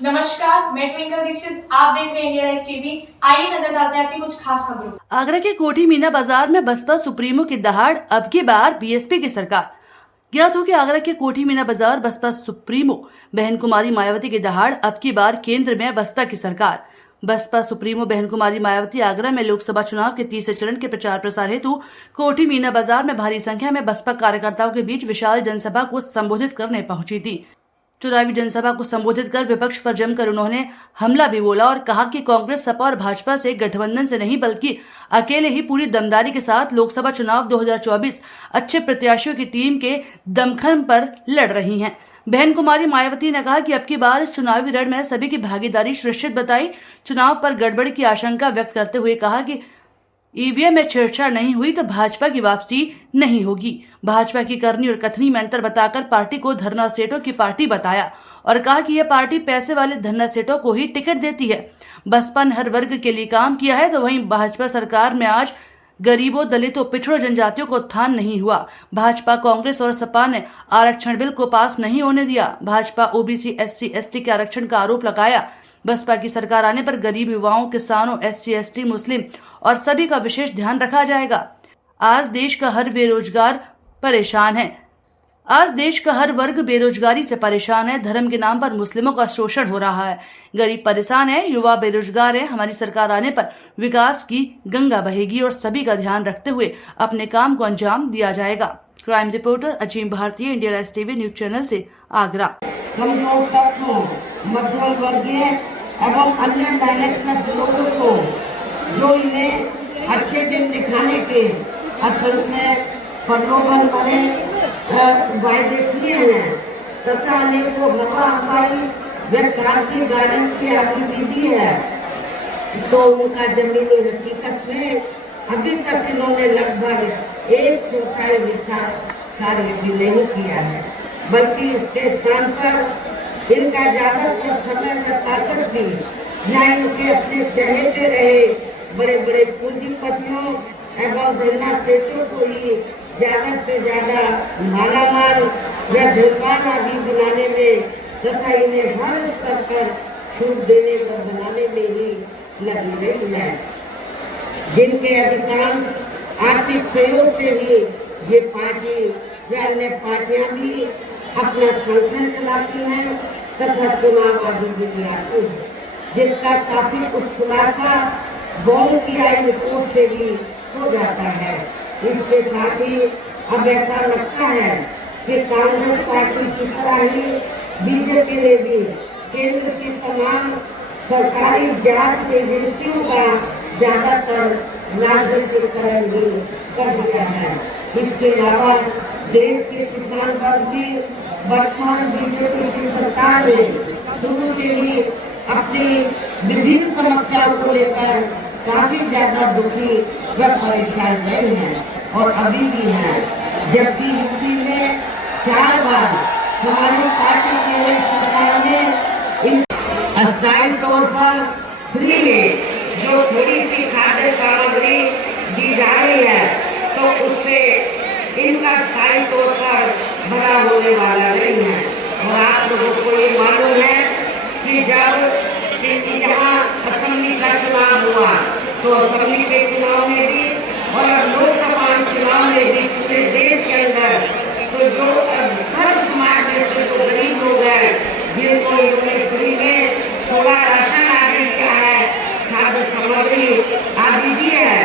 नमस्कार, मैं ट्विंकल दीक्षित। आप देख रहे हैं इंडिया राइज टीवी। आइए नजर डालते हैं आज की कुछ खास खबरों। आगरा के कोठी मीना बाजार में बसपा सुप्रीमो की दहाड़, अब की बार बीएसपी की सरकार। ज्ञात हो कि आगरा के कोठी मीना बाजार बसपा सुप्रीमो बहन कुमारी मायावती की दहाड़, अब की बार केंद्र में बसपा की सरकार। बसपा सुप्रीमो बहन कुमारी मायावती आगरा में लोकसभा चुनाव के तीसरे चरण के प्रचार प्रसार हेतु कोठी मीना बाजार में भारी संख्या में बसपा कार्यकर्ताओं के बीच विशाल जनसभा को संबोधित करने पहुंची थी। चुनावी जनसभा को संबोधित कर विपक्ष पर जमकर उन्होंने हमला भी बोला और कहा कि कांग्रेस सपा और भाजपा से गठबंधन से नहीं बल्कि अकेले ही पूरी दमदारी के साथ लोकसभा चुनाव 2024 अच्छे प्रत्याशियों की टीम के दमखम पर लड़ रही हैं। बहन कुमारी मायावती ने कहा कि अब की बार इस चुनावी रण में सभी की भागीदारी सुनिश्चित बताई। चुनाव पर गड़बड़ी की आशंका व्यक्त करते हुए कहा कि ईवीएम में छेड़छाड़ नहीं हुई तो भाजपा की वापसी नहीं होगी। भाजपा की करनी और कथनी में अंतर बताकर पार्टी को धरना सेठों की पार्टी बताया और कहा कि यह पार्टी पैसे वाले धरना सेठों को ही टिकट देती है। बसपा ने हर वर्ग के लिए काम किया है, तो वहीं भाजपा सरकार में आज गरीबों, दलितों, पिछड़ों, जनजातियों को उत्थान नहीं हुआ। भाजपा, कांग्रेस और सपा ने आरक्षण बिल को पास नहीं होने दिया। भाजपा ओबीसी, SC, ST के आरक्षण का आरोप लगाया। बसपा की सरकार आने पर गरीब, युवाओं, किसानों, SC, ST, मुस्लिम और सभी का विशेष ध्यान रखा जाएगा। आज देश का हर बेरोजगार परेशान है। आज देश का हर वर्ग बेरोजगारी से परेशान है। धर्म के नाम पर मुस्लिमों का शोषण हो रहा है। गरीब परेशान है, युवा बेरोजगार है। हमारी सरकार आने पर विकास की गंगा बहेगी और सभी का ध्यान रखते हुए अपने काम को अंजाम दिया जाएगा। क्राइम रिपोर्टर अजीम भारतीय, India rise TV news channel से आगरा। कमजोर तबकों, मध्यम वर्गीय एवं अन्य दलित लोगों को जो इन्हें अच्छे दिन दिखाने के असल में प्रलोभन भरे वायदे किए हैं तथा अनेकों भरवा हमारी व्यवहार की गारंटी आदि दी है, तो उनका जमीनी हकीकत में अभी तक इन्होंने लगभग 1/4 हिस्सा कार्य भी नहीं किया है, बल्कि इसके स्थान पर इनका ज्यादातर समय में ताकत भी या इनके अपने चहेते रहे बड़े बड़े पूंजीपतियों एवं धरना सेठों को ही ज्यादा से ज्यादा मालामाल या धनवान आदि बनाने में तथा इन्हें हर स्तर पर छूट देने पर बनाने में ही लगी रही है, जिनके अधिकांश आर्थिक सहयोग से ही ये पार्टी या अन्य पार्टियां भी अपना संगठन चलाती हैं तथा चुनाव आदि भी आती है, जिसका काफी कुछ खुलासा बॉल की आई रिपोर्ट से भी हो जाता है। इसके साथ ही अब ऐसा लगता है कि कांग्रेस पार्टी की तरह ही बीजेपी ने भी केंद्र की तमाम सरकारी जांच एजेंसियों का ज्यादातर राजनीतिकरण भी कर दिया है। इसके अलावा देश के किसान वर्ग भी वर्तमान बीजेपी की सरकार ने शुरू से ही अपनी विभिन्न समस्याओं को लेकर काफी ज्यादा दुखी व परेशान रहे हैं और अभी भी हैं, जबकि यूपी में 4 बार हमारी पार्टी की सरकार ने इन अस्थायी तौर पर फ्री में जो थोड़ी सी खाद्य सामग्री दी जा रही है, तो उससे इनका स्थायी तौर पर बड़ा होने वाला नहीं है। और आप लोगों को ये मालूम है कि जब यहाँ असेंबली का चुनाव हुआ तो असेंबली के चुनाव में भी और लोकसभा चुनाव में भी पूरे देश के अंदर तो जो हर समाज में से जो गरीब लोग हैं जिनको इन्होंने फ्री में थोड़ा राशन आदि दिया है, खाद्य सामग्री आदि दी है,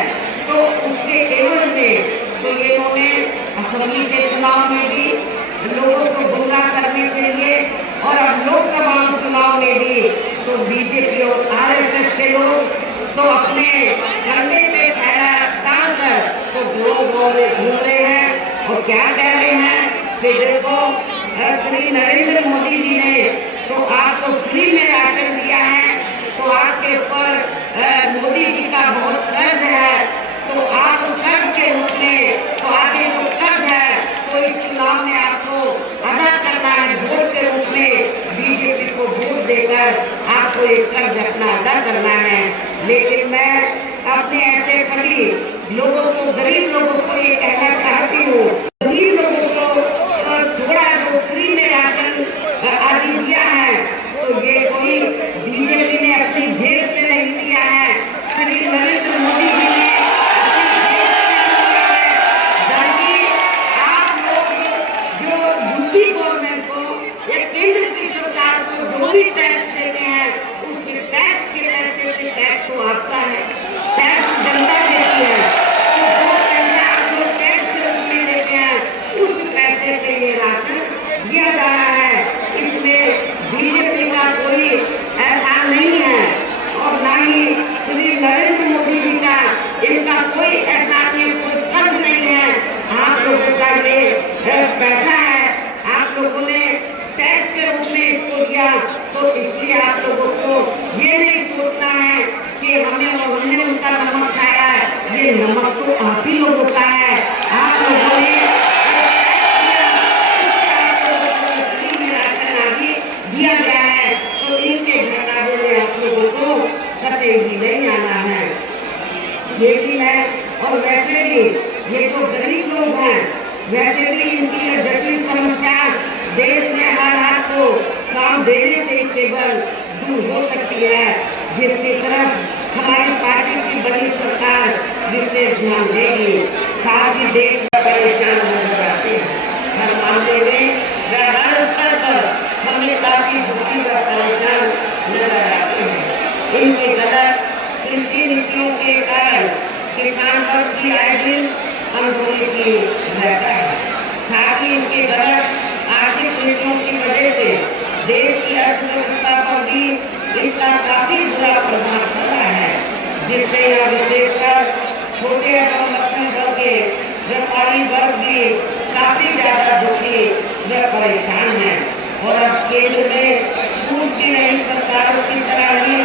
तो उसके एवज में तो ये उन्होंने असेंबली के चुनाव में भी लोगों को गुमराह करने के लिए और अब लोकसभा चुनाव में भी तो बीजेपी और RSS के लोग तो अपने कंधे पे थैला टांग कर तो गाँव में घूम रहे हैं और क्या कह रहे हैं कि देखो श्री नरेंद्र मोदी जी ने तो आपको फ्री में राशन दिया है, तो आपके ऊपर मोदी जी का बहुत कर्ज है, तो आप कर्ज के रूप में तो आगे जो कर्ज है तो इस चुनाव में आपको अदा करना है, वोट के रूप में बीजेपी को वोट देकर आपको ये कर्ज अपना अदा करना है। लेकिन मैं अपने ऐसे सभी लोगों को, गरीब लोगों को ये कहना चाहती हूँ, गरीब लोगों को थोड़ा जो फ्री में राशन आदि दिया है, तो ये कोई भी टैक्स देते हैं उस टैक्स के पैसे से टैक्स तो आपका है, टैक्स जनता देती है। तो जो पैसा आप लोग टैक्स के रूप में देते हैं उस पैसे से ये राशन दिया जा रहा है। इसमें बीजेपी का कोई ऐसा नहीं है और ना ही श्री नरेंद्र मोदी जी का इनका कोई ऐसा नहीं, कोई कर्ज नहीं है। आप लोगों का ये पैसा है, आप लोगों ने टैक्स के रूप में इसको दिया, तो इसलिए आप लोगों को ये नहीं सोचना है कि हमने उनका नमक खाया है। ये नमक तो आप ही लोगों का है। आप लोगों ने राशन आदि दिया गया है, तो इनके घटाने में आप लोगों को कतई भी नहीं आना है। लेकिन है और वैसे भी ये तो गरीब लोग हैं, वैसे भी इनकी ये जटिल समस्या देश में हर हाथ को काम देने से केवल दूर हो सकती है, जिसकी तरफ हमारी पार्टी की बड़ी सरकार विशेष ध्यान देगी। साथ ही देश में परेशान नजर आते हैं, हर मामले में हर स्तर पर हमें काफी दुखी व परेशान नजर आते हैं। इनके गलत कृषि नीतियों के कारण किसान वर्ग की आय दिन कमजोरी की रहता है। साथ ही इनके गलत आर्थिक नीतियों की वजह से देश की अर्थव्यवस्था पर भी इसका काफी बुरा प्रभाव पड़ा है, जिससे यह विशेषकर छोटे एवं मध्यम वर्ग के व्यापारी वर्ग भी काफी ज्यादा दुखी व परेशान है। और अब केंद्र में पूर्व की नई सरकारों की तरह ही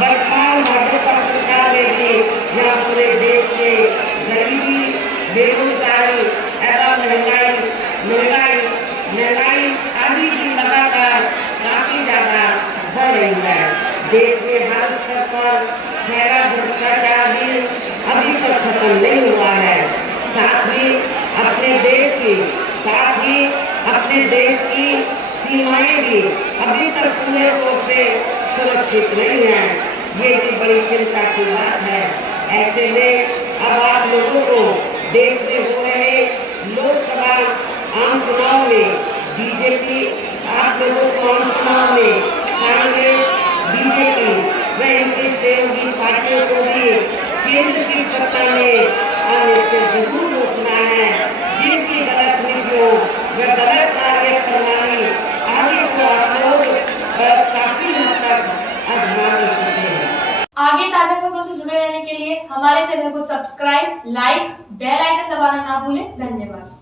वर्तमान भाजपा सरकार में भी यहाँ पूरे देश में गरीबी, बेरोजगारी एवं महंगाई आदि की लगातार काफी ज्यादा बढ़ रही है। देश में हर स्तर पर फैला भ्रष्टाचार भी अभी तक खत्म नहीं हुआ है। साथ ही अपने देश की सीमाएं भी अभी तक पूरे तौर से सुरक्षित नहीं है। ये भी बड़ी चिंता की बात है। ऐसे में अब आप लोगों को देश में हो रहे लोकसभा आम चुनाव में बीजेपी, आप लोगों को आम चुनाव में कांग्रेस, बीजेपी व इनकी सहयोगी पार्टियों को भी केंद्र की सत्ता में आने से जरूर रोकना है। जिनकी गलत नीतियों व गलत कार्य प्रणाली आदि को आप लोग काफी हद तक आजमा सकते हैं। आगे ताजा खबरों से जुड़े रहने के लिए हमारे चैनल को सब्सक्राइब, लाइक, बेल आइकन दबाना ना भूलें। धन्यवाद।